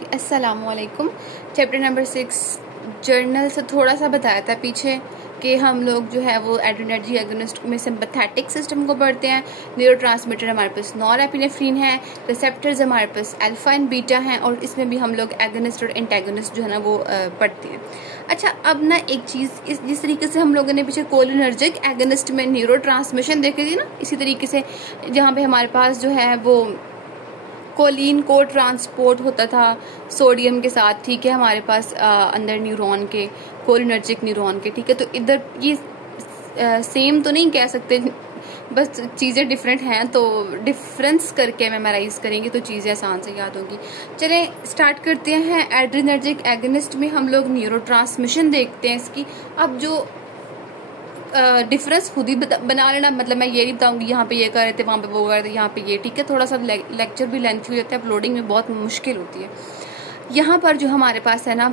जी अस्सलाम वालेकुम। Chapter number 6 journal से थोड़ा सा बताया था पीछे कि हम लोग जो है वो एड्रेनर्जिक एगोनिस्ट में सिंपैथेटिक सिस्टम को पढ़ते हैं। न्यूरोट्रांसमीटर हमारे पास नॉरएपिनेफ्रिन है, रिसेप्टर्स हमारे पास अल्फा एंड बीटा हैं और इसमें भी हम लोग एगोनिस्ट और एंटागोनिस्ट जो है ना वो पढ़ते हैं। अच्छा, अब ना एक चीज़ जिस तरीके से हम लोगों ने पीछे कोलिनर्जिक एगोनिस्ट में न्यूरोट्रांसमिशन देखी थी ना, इसी तरीके से जहाँ पे हमारे पास जो है वो कोलिन को ट्रांसपोर्ट होता था सोडियम के साथ, ठीक है, हमारे पास अंदर न्यूरॉन के, कोलिनर्जिक न्यूरॉन के, ठीक है। तो इधर ये सेम तो नहीं कह सकते, बस चीज़ें डिफरेंट हैं, तो डिफरेंस करके मेमोराइज करेंगे तो चीज़ें आसान से याद होंगी। चलें स्टार्ट करते हैं। एड्रेनर्जिक एगोनिस्ट में हम लोग न्यूरोट्रांसमिशन देखते हैं इसकी। अब जो डिफरेंस खुद ही बना लेना, मतलब मैं ये नहीं बताऊंगी यहाँ पे ये कर रहे थे वहाँ पे वो कर रहे थे यहाँ पे ये, ठीक है। थोड़ा सा लेक्चर भी लेंथ हो जाता है, अपलोडिंग में बहुत मुश्किल होती है। यहाँ पर जो हमारे पास है ना,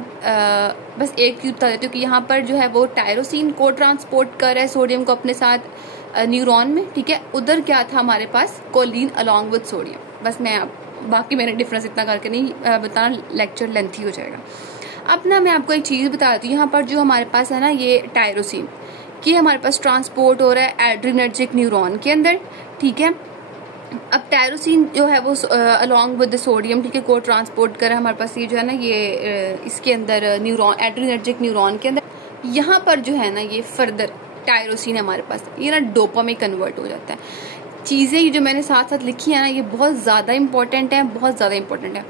बस एक चीज बता देती हूँ कि यहाँ पर जो है वो टायरोसिन को ट्रांसपोर्ट कर रहा है सोडियम को अपने साथ न्यूरॉन में, ठीक है। उधर क्या था हमारे पास, कोलिन अलॉन्ग विद सोडियम। बस मैं बाकी मैंने डिफरेंस इतना करके नहीं बताना, लेक्चर लेंथी हो जाएगा। अब ना मैं आपको एक चीज़ बता देती हूँ, यहाँ पर जो हमारे पास है ना ये टायरोसिन कि हमारे पास ट्रांसपोर्ट हो रहा है एड्रेनर्जिक न्यूरॉन के अंदर, ठीक है। अब टायरोसिन जो है वो अलॉन्ग विद द सोडियम, ठीक है, को ट्रांसपोर्ट कर रहा है हमारे पास ये जो है ना ये इसके अंदर न्यूरॉन, एड्रेनर्जिक न्यूरॉन के अंदर। यहाँ पर जो है ना ये फर्दर टायरोसिन हमारे पास ये ना डोपा में कन्वर्ट हो जाता है। चीज़ें जो मैंने साथ साथ लिखी है ना ये बहुत ज़्यादा इंपॉर्टेंट है, बहुत ज़्यादा इंपॉर्टेंट है।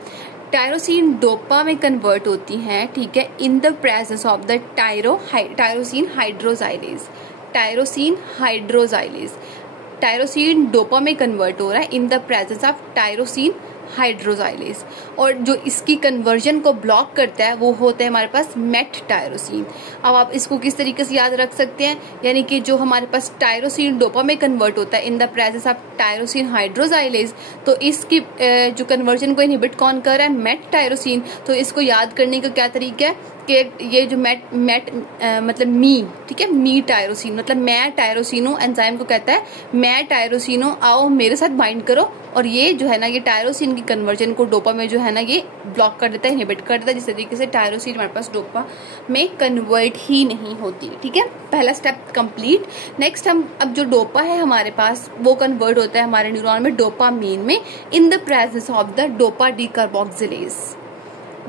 टायरोसिन डोपा में कन्वर्ट होती हैं, ठीक है, in the presence of the tyrosine hydroxylase. Tyrosine hydroxylase, tyrosine dopa में कन्वर्ट हो रहा है in the presence of tyrosine hydroxylase. और जो इसकी कन्वर्जन को ब्लॉक करता है वो होता है हमारे पास मेट टायरोसिन। अब आप इसको किस तरीके से याद रख सकते हैं, यानी कि जो हमारे पास टायरोसिन डोपा में कन्वर्ट होता है in the presence of tyrosine hydroxylase, तो इसकी जो कन्वर्जन को इनहिबिट कौन कर रहा है, मेट टायरोसिन। तो इसको याद करने का क्या तरीका है कि ये जो मेट मतलब मी, ठीक है, मी टायरोसिन मतलब मैं टायरोसिन हूँ, एंजाइम को कहता है मैं टायरोसिन हूँ, आओ मेरे साथ बाइंड करो। और ये जो है ना ये टायरोसिन की कन्वर्जन को डोपा में जो है ना ये ब्लॉक कर देता है, इनहिबिट कर देता है, जिस तरीके से टायरोसिन हमारे पास डोपा में कन्वर्ट ही नहीं होती, ठीक है। पहला स्टेप कंप्लीट। नेक्स्ट हम अब जो डोपा है हमारे पास वो कन्वर्ट होता है हमारे न्यूरॉन में डोपामीन में इन the presence of the dopa decarboxylase.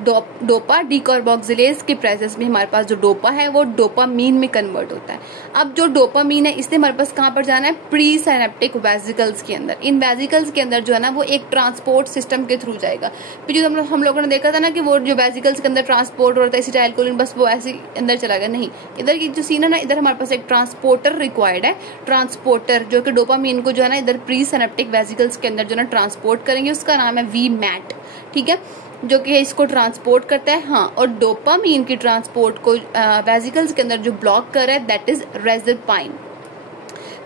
Dopa decarboxylase के प्रेजेंस में हमारे पास जो डोपा है वो डोपामीन में कन्वर्ट होता है। अब जो डोपामीन है इसने हमारे पास कहाँ पर जाना है, प्री साइनेप्टिक वेसिकल्स के अंदर। इन वेसिकल्स के अंदर जो है ना वो एक ट्रांसपोर्ट सिस्टम के थ्रू जाएगा। फिर जो हम लोगों ने देखा था ना कि वो जो वेसिकल्स के अंदर ट्रांसपोर्ट होता है एसिटाइलकोलिन, बस वो ऐसे अंदर चला गया, नहीं। इधर की जो सीन है ना, इधर हमारे पास एक ट्रांसपोर्टर रिक्वायर्ड है, ट्रांसपोर्टर जो कि डोपामीन को जो है ना इधर प्री साइनेप्टिक वेसिकल्स के अंदर जो है ना ट्रांसपोर्ट करेंगे, उसका नाम है वी मैट, ठीक है, जो कि इसको ट्रांसपोर्ट करता है। हाँ, और डोपामीन की ट्रांसपोर्ट को वेसिकल्स के अंदर जो ब्लॉक कर रहा है दैट इज रेज़ेपाइन।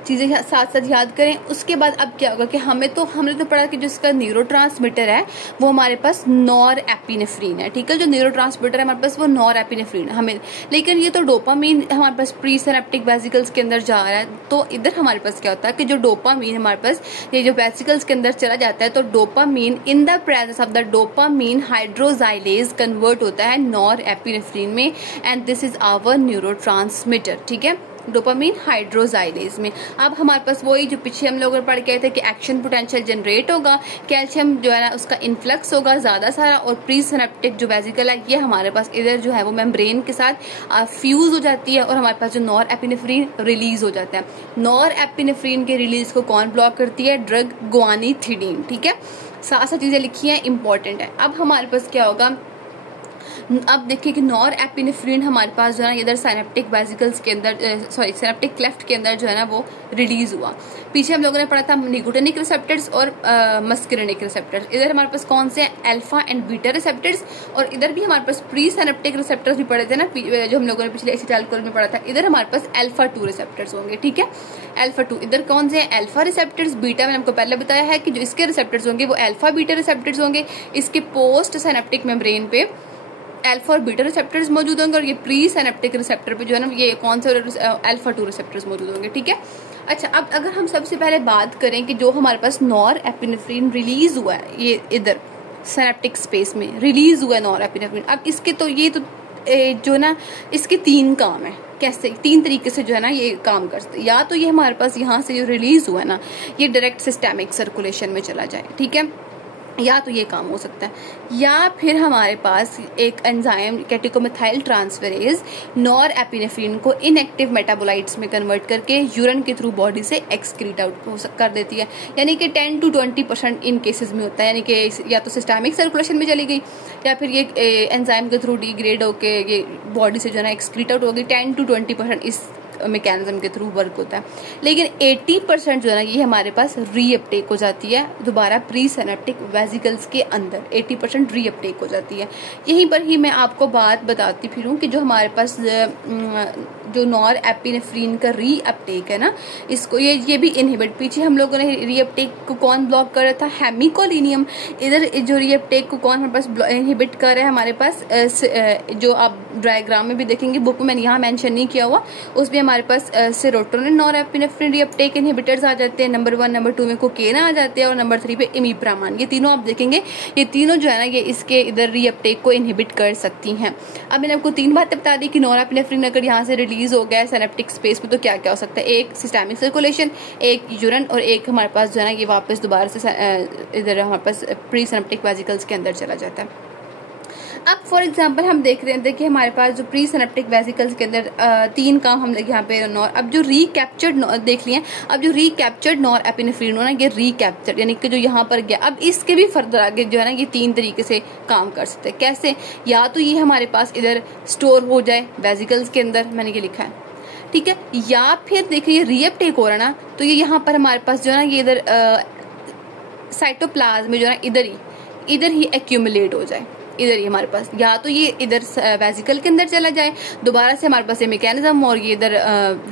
चीजें साथ साथ याद करें। उसके बाद अब क्या होगा कि हमने तो पढ़ा कि जो इसका न्यूरोट्रांसमीटर है वो हमारे पास नॉरएपिनेफ्रिन है, ठीक है। जो न्यूरोट्रांसमीटर है हमारे पास वो नॉरएपिनेफ्रिन हमें, लेकिन ये तो डोपामीन हमारे पास प्री सिनेप्टिक वेसिकल्स के अंदर जा रहा है। तो इधर हमारे पास क्या होता है कि जो डोपामीन हमारे पास ये जो वेसिकल्स के अंदर चला जाता है, तो dopamine in the presence of the dopamine hydroxylase convert होता है नॉरएपिनेफ्रिन में, and this is our neurotransmitter, ठीक है, डोपामीन हाइड्रोजाइलेज में। अब हमारे पास वही जो पीछे हम लोग पढ़ के आए थे कि एक्शन पोटेंशियल जनरेट होगा, कैल्शियम जो है ना उसका इन्फ्लक्स होगा ज्यादा सारा, और प्री सिनेप्टिक जो वेसिकल है ये हमारे पास इधर जो है वो मेम्ब्रेन के साथ फ्यूज हो जाती है, और हमारे पास जो नॉरएपिनेफ्रिन रिलीज हो जाता है। नॉरएपिनेफ्रिन के रिलीज को कौन ब्लॉक करती है, ड्रग गुआनिथिडीन, ठीक है। साथ साथ चीजें लिखी हैं, इंपॉर्टेंट है। अब हमारे पास क्या होगा, अब देखिए कि नॉरएपिनेफ्रिन हमारे पास जो है ना इधर साइनेप्टिक वेसिकल्स के अंदर साइनेप्टिक क्लेफ्ट के अंदर जो है ना वो रिलीज हुआ। पीछे हम लोगों ने पढ़ा था निकोटिनिक रिसेप्टर्स और मस्करिनिक रिसेप्टर्स। इधर हमारे पास कौन से हैं, अल्फा एंड बीटा रिसेप्टर्स, और इधर भी हमारे पास प्री साइनेप्टिक रिसेप्टर्स भी पढ़े थे ना जो हम लोगों ने पिछले एसिटाइलकोलिन में पढ़ा था। इधर हमारे पास अल्फा 2 रिसेप्टर्स होंगे, ठीक है, अल्फा 2। इधर कौन से हैं, अल्फा रिसेप्टर्स। बीटा मैंने आपको पहले बताया है कि जो इसके रिसेप्टर्स होंगे वो अल्फा बीटा रिसेप्टर्स होंगे। इसके पोस्ट साइनेप्टिक मेम्ब्रेन पे अल्फा और बीटा रिसेप्टर्स मौजूद होंगे, और ये प्री साइनेप्टिक रिसेप्टर पे जो है ना ये कौन से अल्फा 2 रिसेप्टर्स मौजूद होंगे, ठीक है। अच्छा, अब अगर हम सबसे पहले बात करें कि जो हमारे पास नॉरएपिनेफ्रिन रिलीज हुआ है ये इधर सिनेप्टिक स्पेस में रिलीज हुआ नॉरएपिनेफ्रिन। अब इसके तो ये तो जो ना इसके 3 काम है, कैसे 3 तरीके से जो है ना ये काम करते हैं। या तो ये हमारे पास यहाँ से जो रिलीज हुआ है ना ये डायरेक्ट सिस्टेमिक सर्कुलेशन में चला जाए, ठीक है, या तो ये काम हो सकता है, या फिर हमारे पास एक एंजाइम कैटेकोमेथाइल ट्रांसफेरेज नॉरएपिनेफ्रिन को इनएक्टिव मेटाबोलाइट्स में कन्वर्ट करके यूरिन के थ्रू बॉडी से एक्सक्रीट आउट कर देती है। यानी कि 10 to 20% इन केसेस में होता है, यानी कि या तो सिस्टेमिक सर्कुलेशन में चली गई या फिर ये एंजाइम के थ्रू डिग्रेड होके ये बॉडी से जो है ना एक्सक्रीट आउट हो गई। 10 to 20% इस मैकेनिज्म के थ्रू वर्क होता है। लेकिन 80% जो है ना ये हमारे पास रीअपटेक हो जाती है दोबारा प्री सिनेप्टिक वेसिकल्स के अंदर, 80% रीअपटेक हो जाती है। यहीं पर ही मैं आपको बात बताती फिरूं कि जो हमारे पास जो नॉरएपिनेफ्रिन का रीअपटेक है ना, इसको ये भी इनहिबिट, पीछे हम लोगों ने रीअपटेक को कौन ब्लॉक कर रहा था, हेमिकोलिनियम। इधर जो रीअपटेक को कौन हमारे पास इनहिबिट कर रहा है, हमारे पास जो आप डायग्राम में भी देखेंगे, बुक में मैंने यहाँ मेंशन नहीं किया हुआ, उसमें हमारे पास सेरोटोनिन नॉरएपिनेफ्रिन रीअपटेक इनहिबिटर्स आ जाते हैं। नंबर 1 नंबर 2 में कोकेन आ जाते हैं और नंबर 3 पे इमिप्रामान। ये तीनों आप देखेंगे, ये तीनों जो है ना ये इसके इधर रीअपटेक को इनहिबिट कर सकती हैं। अब मैंने आपको 3 बातें बता दी कि नॉरएपिनेफ्रिन अगर यहाँ से रिलीज हो गया सिनेप्टिक स्पेस में तो क्या क्या हो सकता है, एक सिस्टेमिक सर्कुलेशन, एक यूरिन, और एक हमारे पास जो है ना ये वापस दोबारा से इधर हमारे पास प्री सिनेप्टिक वेसिकल्स के अंदर चला जाता है। अब फॉर एग्जांपल हम देख रहे हैं, देखिए हमारे पास जो प्री सिनेप्टिक वेसिकल्स के अंदर 3 काम हम लोग यहाँ पे अब जो रीकैप्चर्ड देख लिए, अब जो रीकैप्चर्ड नॉरएपिनेफ्रिन हो ना ये रीकैप्चर्ड यानी कि जो यहाँ पर गया, अब इसके भी फर्दर आगे जो है ना ये 3 तरीके से काम कर सकते हैं। कैसे, या तो ये हमारे पास इधर स्टोर हो जाए वेसिकल्स के अंदर, मैंने ये लिखा है, ठीक है, या फिर देखिए रीअपटेक हो रहा ना तो ये यहाँ पर हमारे पास जो है ना ये इधर साइटोप्लाज्म में जो है इधर ही एक्यूमुलेट हो जाए, इधर ही हमारे पास, या तो ये इधर वेसिकल के अंदर चला जाए दोबारा से हमारे पास ये मैकेनिज्म और ये इधर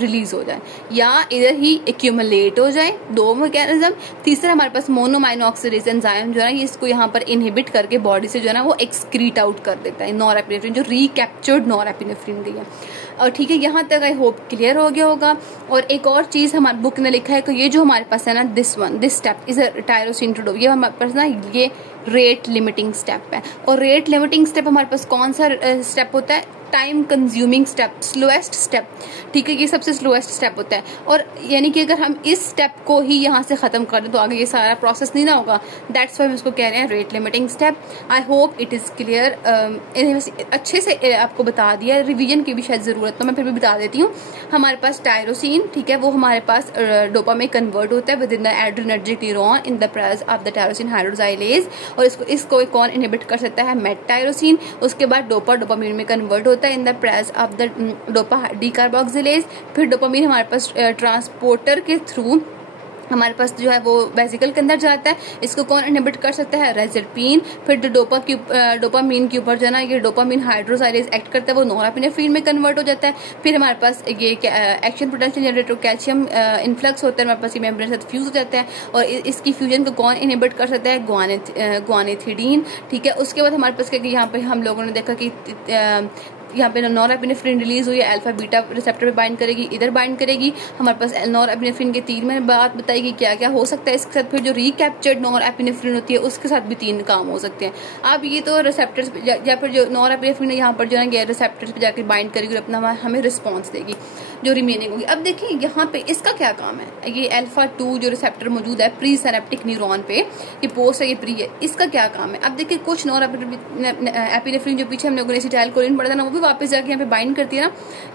रिलीज हो जाए, या इधर ही एक्यूमुलेट हो जाए, 2 मैकेनिज्म। तीसरा हमारे पास मोनोमाइन ऑक्सीडेज एंजाइम जो है ये इसको यहाँ पर इनहिबिट करके बॉडी से जो है ना वो एक्सक्रीट आउट कर देता है नॉरएपिनेफ्रिन, जो रीकैप्चर्ड नॉरएपिनेफ्रिन गई है। और ठीक है, यहाँ तक आई होप क्लियर हो गया होगा। और एक और चीज हमारी बुक ने लिखा है कि ये जो हमारे पास है ना this step is tyrosine to dopa, ये हमारे पास ना ये रेट लिमिटिंग स्टेप है। और रेट लिमिटिंग स्टेप हमारे पास कौन सा स्टेप होता है, time consuming step, slowest step, ठीक है, ये सबसे स्लोएस्ट स्टेप होता है। और यानी कि अगर हम इस स्टेप को ही यहाँ से खत्म कर दें तो आगे ये सारा प्रोसेस नहीं ना होगा, दैट्स वाई हम इसको कह रहे हैं rate limiting step. I hope it is clear, अच्छे से आपको बता दिया, रिवीजन की भी शायद जरूरत तो मैं फिर भी बता देती हूँ। हमारे पास टायरोसिन, ठीक है, वो हमारे पास डोपा में कन्वर्ट होता है with in the adrenergic neuron in the presence of the tyrosine hydroxylase, और इसको कौन इनहिबिट कर सकता है, मेट टायरोसिन। उसके बाद डोपामिन में कन्वर्ट होता है in the presence of the dopa decarboxylase. फिर डोपामिन हमारे पास ट्रांसपोर्टर के थ्रू हमारे पास जो है वो वेसिकल के अंदर जाता है, इसको कौन इनहिबिट कर सकता है, रेज़ेपिन। फिर जो डोपामीन के ऊपर जो है ना ये डोपामीन हाइड्रोजाइलेज एक्ट करता है, वो नॉरएपिनेफ्रिन में कन्वर्ट हो जाता है। फिर हमारे पास ये action potential generator calcium influx होता है, हमारे पास ये मेम्ब्रेन के साथ फ्यूज हो जाता है, और इसकी फ्यूजन को कौन इनहिबिट कर सकता है, ग्वानिथिडीन, ठीक है। उसके बाद हमारे पास क्या, यहाँ पे हम लोगों ने देखा कि यहाँ पे नॉरएपिनेफ्रिन रिलीज हुई है, अल्फा बीटा रिसेप्टर पे बाइंड करेगी, इधर बाइंड करेगी। हमारे पास नॉरएपिनेफ्रिन के 3 मैंने बात बताई कि क्या क्या हो सकता है इसके साथ। फिर जो रीकैप्चर्ड नॉरएपिनेफ्रिन होती है उसके साथ भी 3 काम हो सकते हैं। अब ये तो रिसेप्टर्स पे या फिर जो नॉरएपिनेफ्रिन यहाँ पर जो है रिसेप्टर्स पे जाकर बाइंड करेगी और अपना हमें रिस्पॉन्स देगी जो रिमेनिंग होगी। अब देखिए यहाँ पे इसका क्या काम है, ये अल्फा 2 जो रिसेप्टर मौजूद है प्री सिनेप्टिक न्यूरॉन पे, ये पोस्ट है, ये प्री है, इसका क्या काम है। अब देखिए कुछ नॉरएपिनेफ्रिन जो पीछे हम लोगों ने एसिटाइलकोलिन पढ़ा था ना, वो भी वापस जाके यहाँ पे बाइंड करती है ना,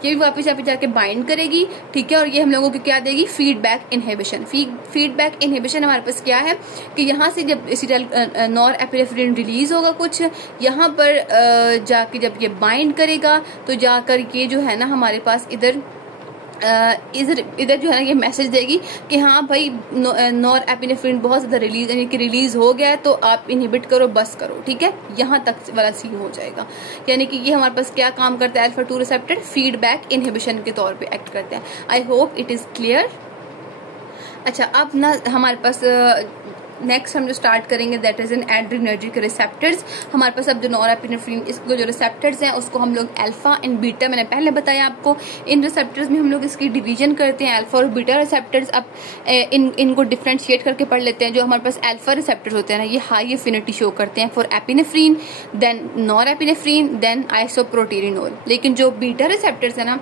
ये भी वापस यहाँ पे जाके बाइंड करेगी, ठीक है। और ये हम लोगों को क्या देगी, फीडबैक इनहिबिशन। फीडबैक इनहिबिशन हमारे पास क्या है कि यहाँ से जब नॉरएपिनेफ्रिन रिलीज होगा कुछ, यहाँ पर जाके जब ये बाइंड करेगा तो जाकर ये जो है ना हमारे पास इधर जो है ना ये मैसेज देगी कि हाँ भाई नॉरएपिनेफ्रिन बहुत ज्यादा रिलीज हो गया है, तो आप इनहिबिट करो, बस करो, ठीक है। यहाँ तक वाला सीन हो जाएगा, यानी कि ये हमारे पास क्या काम करता है, अल्फा 2 रिसेप्टर फीडबैक इनहिबिशन के तौर पे एक्ट करते हैं। I hope it is clear. अच्छा, अब ना हमारे पास नेक्स्ट हम जो स्टार्ट करेंगे that is in adrenergic receptors. हमारे पास अब जो नॉरएपिनेफ्रिन इसको जो रिसेप्टर्स हैं उसको हम लोग अल्फा एंड बीटा, मैंने पहले बताया आपको। इन रिसेप्टर्स में हम लोग इसकी डिवीजन करते हैं, अल्फा और बीटा रिसेप्टर्स। अब इनको डिफ्रेंशिएट करके पढ़ लेते हैं। जो हमारे पास अल्फा रिसेप्टर्स होते हैं ना, ये हाई एफिनिटी शो करते हैं for epinephrine, then norepinephrine, then isoproterenol. लेकिन जो बीटा रिसेप्टर्स है ना,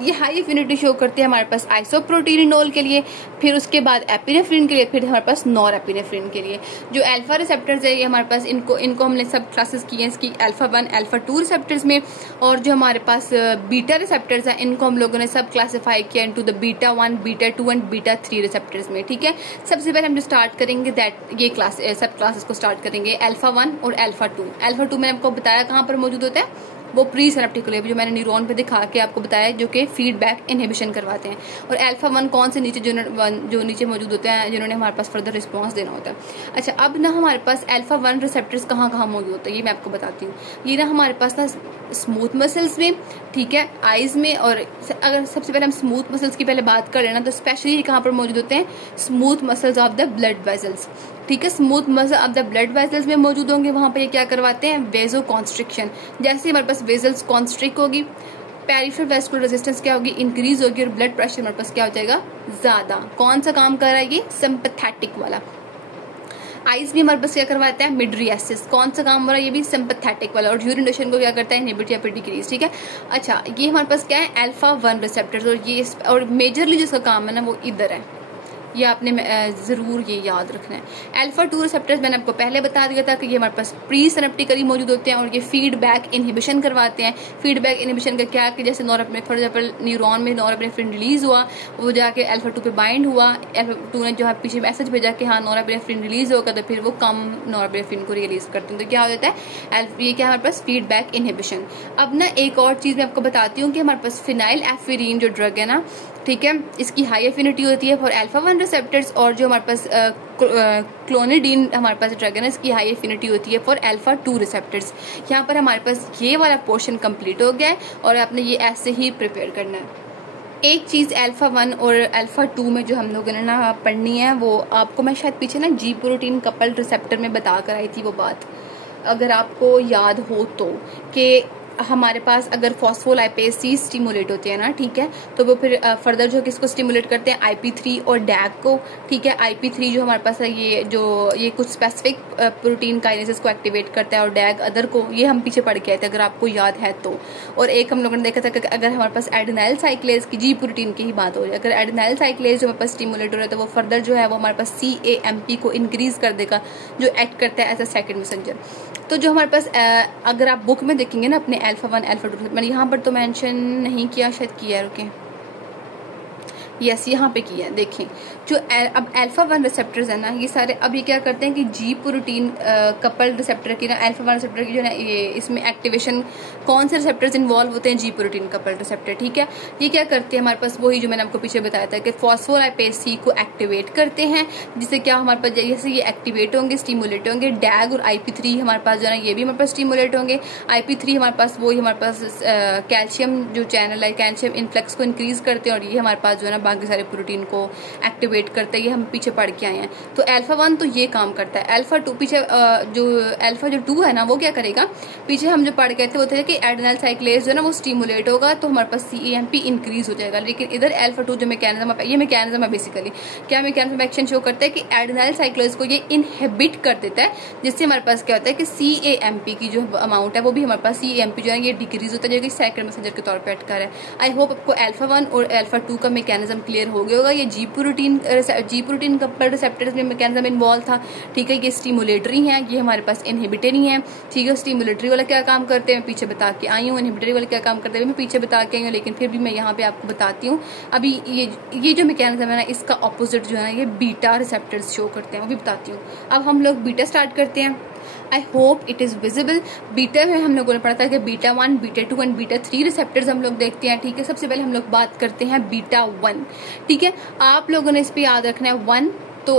ये हाई एफिनिटी शो करते हैं हमारे पास आइसोप्रोटीरिनोल के लिए, फिर उसके बाद एपिनेफ्रिन के लिए, फिर हमारे पास नॉरएपिनेफ्रिन के लिए। जो अल्फा रिसेप्टर्स है ये हमारे पास इनको हमने सब क्लासेस की हैं इसकी, अल्फा 1 अल्फा 2 रिसेप्टर्स में। और जो हमारे पास बीटा रिसेप्टर्स हैं इनको हम लोगों ने सब क्लासीफाई किया into the beta 1, beta 2 and beta 3 receptors में। ठीक है, सबसे पहले हम जो स्टार्ट करेंगे दैट ये सब क्लासेस को स्टार्ट करेंगे अल्फा 1 और अल्फा 2। अल्फा 2 मैंने आपको बताया कहाँ पर मौजूद होता है, वो प्री सिनेप्टिक लेवल जो मैंने न्यूरॉन पे दिखा के आपको बताया, जो कि फीडबैक इनहिबिशन करवाते हैं। और अल्फा 1 कौन से नीचे जो नीचे मौजूद होते हैं, जिन्होंने हमारे पास फर्दर रिस्पांस देना होता है। अच्छा, अब ना हमारे पास अल्फा 1 रिसेप्टर्स कहाँ मौजूद होते हैं ये मैं आपको बताती हूँ। ये ना हमारे पास ना स्मूथ मसल्स में, ठीक है, आईज में। और अगर सबसे पहले हम स्मूथ मसल्स की पहले बात कर रहे हैं ना, तो स्पेशली कहाँ पर मौजूद होते हैं, smooth muscles of the blood vessels. ठीक है, smooth muscle of the blood vessels में मौजूद होंगे। वहां पर ये क्या करवाते हैं, वेजो कॉन्स्ट्रिक्शन। जैसे हमारे पास वेजल्स कॉन्स्ट्रिक्ट होगी, पेरिफेरल वेस्कुलर रेजिस्टेंस क्या होगी, इंक्रीज होगी, और ब्लड प्रेशर हमारे पास क्या हो जाएगा, ज्यादा। कौन सा काम कर रहा है ये, सिंपैथेटिक वाला। आइज भी हमारे पास क्या करवाता है, मिड्रियासिस। कौन सा काम हो रहा है, ये भी सिंपैथेटिक वाला। और यूरिनेशन को क्या करता है, इनहिबिट या फिर डिक्रीज। ठीक है, अच्छा, ये हमारे पास क्या है, अल्फा 1 रिसेप्टर्स। और मेजरली जिसका काम है ना वो इधर है, ये आपने जरूर ये याद रखना है। अल्फा 2 रिसेप्टर्स मैंने आपको पहले बता दिया था कि ये हमारे पास प्री सिनेप्टिकली मौजूद होते हैं और ये फीडबैक इनहिबिशन करवाते हैं। फीडबैक इनहिबिशन का क्या है कि जैसे फॉर एग्जाम्पल न्यूरॉन में नॉरएपिनेफ्रिन रिलीज हुआ, वो जाके अल्फा 2 पे बाइंड हुआ, अल्फा 2 ने जो है पीछे मैसेज भेजा कि हाँ नॉरएपिनेफ्रिन रिलीज होगा, तो फिर वो कम नॉरएपिनेफ्रिन को रिलीज करते हैं। तो क्या हो जाता है, ये क्या हमारे पास फीडबैक इनहिबिशन। अब ना एक और चीज मैं आपको बताती हूँ कि हमारे पास फिनाइल एफिरीन जो ड्रग है ना, ठीक है, इसकी हाई एफिनिटी होती है फॉर अल्फा 1 रिसेप्टर्स। और जो हमारे पास क्लोनिडीन हमारे पास ड्रग है ना, इसकी हाई एफिनिटी होती है फॉर अल्फा 2 रिसेप्टर्स। यहाँ पर हमारे पास ये वाला पोर्शन कंप्लीट हो गया है और आपने ये ऐसे ही प्रिपेयर करना है। एक चीज अल्फा 1 और अल्फा 2 में जो हम लोगों ने ना पढ़नी है, वो आपको मैं शायद पीछे ना जी प्रोटीन कपल्ड रिसेप्टर में बता कर आई थी वो बात, अगर आपको याद हो तो, कि हमारे पास अगर फॉस्फोलाइपेज सी स्टिमुलेट होते हैं ना, ठीक है, तो वो फिर फर्दर जो किसको स्टिमुलेट करते हैं, IP3 और डैग को। ठीक है, IP3 जो हमारे पास है ये कुछ स्पेसिफिक प्रोटीन काइनेसिस को एक्टिवेट करता है और डैग अदर को। ये हम पीछे पढ़ के आए थे अगर आपको याद है तो। और एक हम लोगों ने देखा था कि अगर हमारे पास एडेनाइल साइक्लेज की जी प्रोटीन की ही बात हो रही है, अगर एडेनाइल साइक्लेज जो हमारे पास स्टिमुलेट हो रहा है तो वो फर्दर जो है वो हमारे पास CAMP को इंक्रीज कर देगा, जो एक्ट करता है एज अ सेकेंड मैसेंजर। तो जो हमारे पास अगर आप बुक में देखेंगे ना अपने अल्फा 1 अल्फा 2, मैंने यहाँ पर तो मेंशन नहीं किया, शायद किया, रुके, यस यहाँ पे किया है, देखें। जो अब अल्फा 1 रिसेप्टर्स है ना, ये सारे अब ये क्या करते हैं कि जी प्रोटीन कपल्ड रिसेप्टर की ना, अल्फा 1 रिसेप्टर की जो है ये इसमें एक्टिवेशन, कौन से रिसेप्टर्स इन्वॉल्व होते हैं, जी प्रोटीन कपल्ड रिसेप्टर। ठीक है, ये क्या करते हैं हमारे पास, वही जो मैंने आपको पीछे बताया था कि फॉस्फोलाइपेज सी को एक्टिवेट करते हैं, जिससे क्या हमारे पास जैसे ये एक्टिवेट होंगे, स्टिमुलेट होंगे। डैग और IP3 हमारे पास जो है ये भी हमारे पास स्टिमुलेट होंगे। IP3 हमारे पास वही हमारे पास कैल्शियम जो चैनल है, कैल्शियम इनफ्लक्स को इंक्रीज करते हैं, और ये हमारे पास जो है ना बाकी सारे प्रोटीन को एक्टिवेट करता है। ये हम पीछे पढ़ के आए हैं। तो अल्फा 1 तो ये काम करता है। अल्फा 2 पीछे जो अल्फा 2 है ना, वो क्या करेगा, पीछे हम जो पढ़ गए थे वो थे कि एडेनाइल साइक्लेज जो है ना वो स्टिमुलेट होगा, तो हमारे पास CAMP इंक्रीज हो जाएगा। लेकिन इधर अल्फा 2 जो मैकेनिज्म है, ये मैकेनिज्म है बेसिकली, क्या मैकेनिज्म एक्शन शो करता है कि एडेनाइल साइक्लेज को ये इनहिबिट कर देता है, जिससे हमारे पास क्या होता है कि CAMP की जो अमाउंट है वो भी हमारे पास CAMP जो है ये डिक्रीज होता है, जो कि सेकंड मैसेंजर के तौर पर अटका है। आई होप आपको अल्फा 1 और अल्फा 2 का मैकेनिज्म क्लियर हो गया होगा। ये जी प्रोटीन कपल्ड रिसेप्टर्स में मैकेनिज्म इन्वॉल्व था। ठीक है, ये स्टिमुलेटरी हैं, ये हमारे पास इनहिबिटरी हैं। ठीक है, स्टिमुलेटरी वाला क्या काम करते हैं मैं पीछे बता के आई हूँ, इनहिबिटरी वाला क्या काम करते हैं मैं पीछे बता के आई हूँ, लेकिन फिर भी मैं यहाँ पे आपको बताती हूँ। अभी ये जो मैकेनिज्म है ना, इसका ऑपोजिट जो है ना, ये बीटा रिसेप्टर्स शो करते हैं, वो भी बताती हूँ। अब हम लोग बीटा स्टार्ट करते हैं। I hope it is visible. Beta में हम लोगों ने पढ़ा था कि beta 1, beta 2 and beta 3 receptors हम लोग देखते हैं। ठीक है, सबसे पहले हम लोग बात करते हैं बीटा 1। ठीक है, आप लोगों ने इस पे याद रखना है 1, तो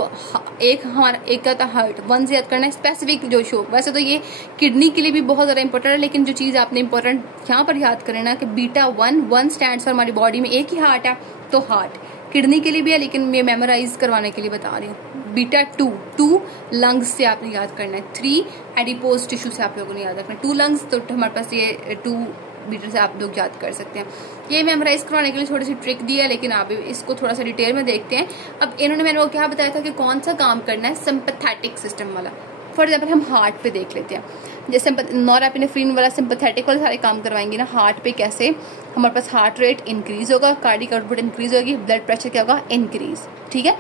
एक का था हार्ट, 1 से याद करना है स्पेसिफिक जो शो। वैसे तो ये किडनी के लिए भी बहुत ज्यादा इंपॉर्टेंट है, लेकिन जो चीज आपने इंपॉर्टेंट यहाँ पर याद करना कि बीटा 1 स्टैंड्स फॉर हमारी बॉडी में एक ही हार्ट है, तो हार्ट किडनी के लिए भी है, लेकिन मैं मेमोराइज करवाने के लिए बता रही हूँ। बीटा 2 लंग्स से आपने याद करना है, 3 एडिपोज टिश्यू से आप लोगों ने याद रखना है, 2 लंग्स, तो हमारे पास ये 2 बीटा से आप लोग याद कर सकते हैं। ये मेमोराइज करवाने के लिए थोड़ी सी ट्रिक दी है, लेकिन आप इसको थोड़ा सा डिटेल में देखते हैं। अब इन्होंने मैंने वो क्या बताया था कि कौन सा काम करना है, सिंपैथेटिक सिस्टम वाला। फॉर एग्जाम्पल हम हार्ट पे देख लेते हैं, जैसे नॉरएपिनेफ्रिन वाला सिंपैथेटिक वाले सारे काम करवाएंगे ना हार्ट पे, कैसे हमारे पास हार्ट रेट इंक्रीज होगा, कार्डियक आउटपुट इंक्रीज होगी, ब्लड प्रेशर क्या होगा, इंक्रीज। ठीक है,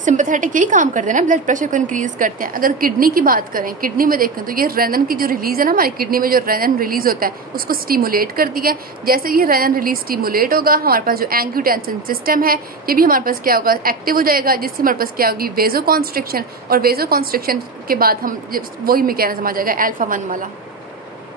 सिंपैथेटिक यही काम करते हैं ना, ब्लड प्रेशर को इंक्रीज करते हैं। अगर किडनी की बात करें, किडनी में देखें तो ये रेनन की जो रिलीज है ना, हमारी किडनी में जो रेनन रिलीज होता है उसको स्टिमुलेट करती है। जैसे ये रेनन रिलीज स्टिमुलेट होगा, हमारे पास जो एंजियोटेंसिन सिस्टम है ये भी हमारे पास क्या होगा, एक्टिव हो जाएगा, जिससे हमारे पास क्या होगी, वेजो कॉन्स्ट्रिक्शन। और वेजो कॉन्स्ट्रिक्शन के बाद हम वही मैकेनिज्म आ जाएगा अल्फा 1 वाला,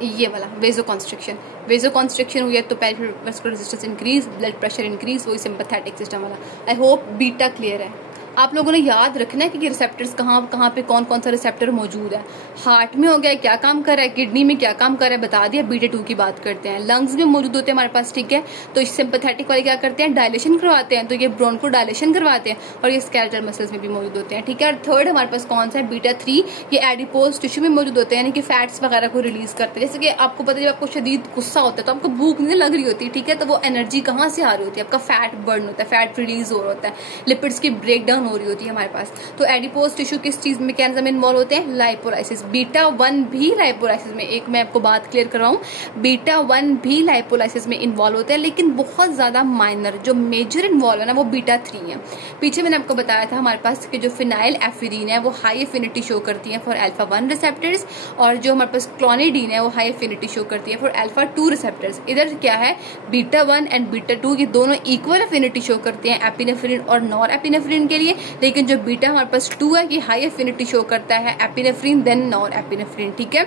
ये वाला वेजो कॉन्स्ट्रिक्शन हुई है तो peripheral vascular resistance increase, blood pressure increase, वही सिंपैथेटिक सिस्टम वाला। आई होप बीटा क्लियर है। आप लोगों ने याद रखना है कि रिसेप्टर्स कहाँ पे कौन कौन सा रिसेप्टर मौजूद है। हार्ट में हो गया क्या काम कर रहा है, किडनी में क्या काम कर रहा है बता दिया। बीटा 2 की बात करते हैं, लंग्स में मौजूद होते हैं हमारे पास, ठीक है। तो इस सिंपैथेटिक वाले क्या करते हैं, डायलेशन करवाते हैं, तो ये ब्रोंको डायलेशन करवाते हैं, और ये स्केलेटल मसल्स में भी मौजूद होते हैं, ठीक है। और थर्ड हमारे पास कौन सा है, बीटा 3, ये एडिपोज टिश्यू में मौजूद होते हैं, यानी कि फैट्स वगैरह को रिलीज करते हैं। जैसे कि आपको पता है जब आपको शदीद गुस्सा होता है तो आपको भूख नहीं लग रही होती, ठीक है, तो वो एनर्जी कहाँ से आ रही होती है, आपका फैट बर्न होता है, फैट रिलीज हो रहा होता है, लिपिड्स की ब्रेक डाउन हो रही होती है हमारे पास। तो एडिपोज टिश्यू किस चीज मैकेनिज्म में इन्वॉल्व होते हैं, लाइपोलाइसिस। बीटा 1 भी लाइपोलाइसिस में, एक मैं आपको बात क्लियर करवाऊं, बीटा 1 भी लाइपोलाइसिस में इन्वॉल्व होते हैं, लेकिन बहुत ज्यादा माइनर। जो मेजर इन्वॉल्व है ना वो बीटा 3 है। पीछे मैंने आपको बताया था हमारे पास कि जो फिनाइल एफिडीन है वो हाई एफिनिटी शो करती है फॉर अल्फा 1 रिसेप्टर्स, और जो हमारे पास क्लोनिडीन है वो हाई एफिनिटी शो करती है फॉर अल्फा 2 रिसेप्टर्स। इधर क्या है, बीटा 1 एंड बीटा 2 ये दोनों इक्वल एफिनिटी शो करते हैं एपिनेफ्रिन और नॉर एपिनेफ्रिन के लिए, लेकिन जो बीटा हमारे पास 2 है कि हाई एफिनिटी शो करता है एपिनेफ्रिन देन नॉर एपिनेफ्रिन, ठीक है।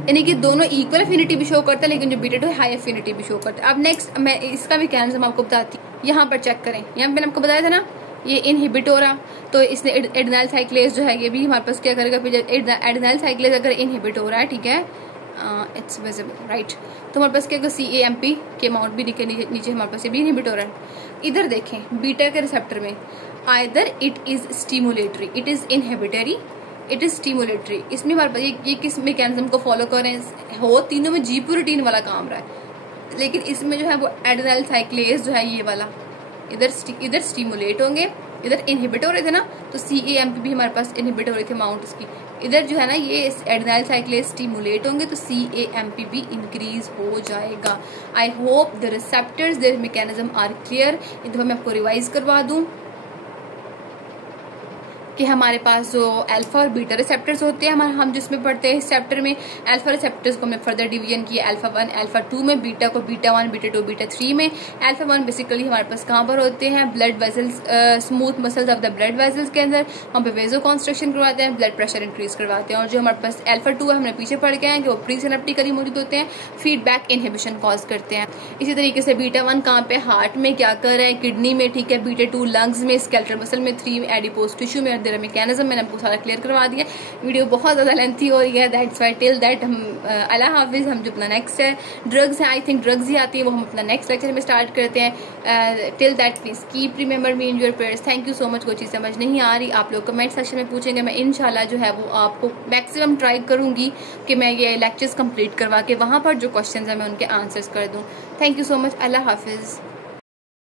यानी कि दोनों इक्वल एफिनिटी भी शो करता है, लेकिन जो बीटा 2 हाई एफिनिटी भी शो करता है। अब नेक्स्ट मैं इसका मैकेनिज्म आपको बताती हूँ, यहाँ पर चेक करें, यहाँ मैंने आपको बताया था ना ये इनहिबिट हो रहा, तो इसने एडेनाइल साइक्लेज जो है ये भी हमारे पास क्या करेगा, एडेनाइल साइक्लेज अगर इनहिबिट हो रहा है, ठीक है, इट्स विजिबल राइट, तो हमारे पास क्या होगा, CAMP के अमाउंट भी नीचे हमारे पास ये भी इनहिबिट हो रहा है। इधर देखें बीटा के रिसेप्टर में either it is stimulatory, it is inhibitory, it is stimulatory. इसमें हमारे पास ये किस मैकेनिज्म को फॉलो करें, हो तीनों में जी प्रोटीन वाला काम रहा है, लेकिन इसमें जो है वो एडेनाइल साइक्लेज जो है ये वाला इधर स्टिमुलेट होंगे, इधर इनहिबिट हो रहे थे ना, तो CAMP भी हमारे पास इनहिबिट हो रही थी अमाउंट इसकी। इधर जो है ना ये एडेनाइल साइक्लेज स्टिमुलेट होंगे तो CAMP भी इंक्रीज हो जाएगा। I hope the receptors their mechanism are clear. इधर मैं आपको रिवाइज करवा दूं कि हमारे पास जो अल्फा और बीटा रिसेप्टर्स होते हैं हम जिसमें पढ़ते हैं इस चैप्टर में, अल्फा रिसेप्टर्स को हमने फर्दर डिवीजन किया अल्फा 1 अल्फा 2 में, बीटा को बीटा 1 बीटा 2 बीटा 3 में। अल्फा 1 बेसिकली हमारे पास कहाँ पर होते हैं, blood vessels, smooth muscles of the blood vessels के अंदर, हम पे वेजो कॉन्स्ट्रक्शन करवाते हैं, ब्लड प्रेशर इंक्रीज करवाते हैं। और जो हमारे पास अल्फा 2 है हमने पीछे पढ़ के हैं कि वो प्री सिनेप्टिकली मौजूद होते हैं, फीडबैक इनहिबिशन कॉज करते हैं। इसी तरीके से बीटा 1 कहाँ पे, हार्ट में क्या कर रहा है, किडनी में, ठीक है, बीटा 2 लंग्स में, स्केलेटल मसल में, 3 एडिपोज टिश्यू में, और देयर मैकेनिज्म मैंने आपको सारा क्लियर करवा दिया। वीडियो बहुत ज्यादा लेंथी हो रही है, दैट्स व्हाई टिल दैट हम अल्लाह हाफिज, हम जो अपना नेक्स्ट है ड्रग्स है, आई थिंक ड्रग्स ही आती है, वो हम अपना नेक्स्ट लेक्चर में स्टार्ट करते हैं। Till that please keep remember me in your prayers. Thank you so much. कोई चीज़ समझ नहीं आ रही आप लोग कमेंट सेक्शन में पूछेंगे, मैं इंशाल्लाह जो है वो आपको मैक्सिमम ट्राई करूंगी कि मैं ये लेक्चर्स कंप्लीट करवा के वहाँ पर जो क्वेश्चन है मैं उनके आंसर्स कर दूँ। Thank you so much. Allah Hafiz.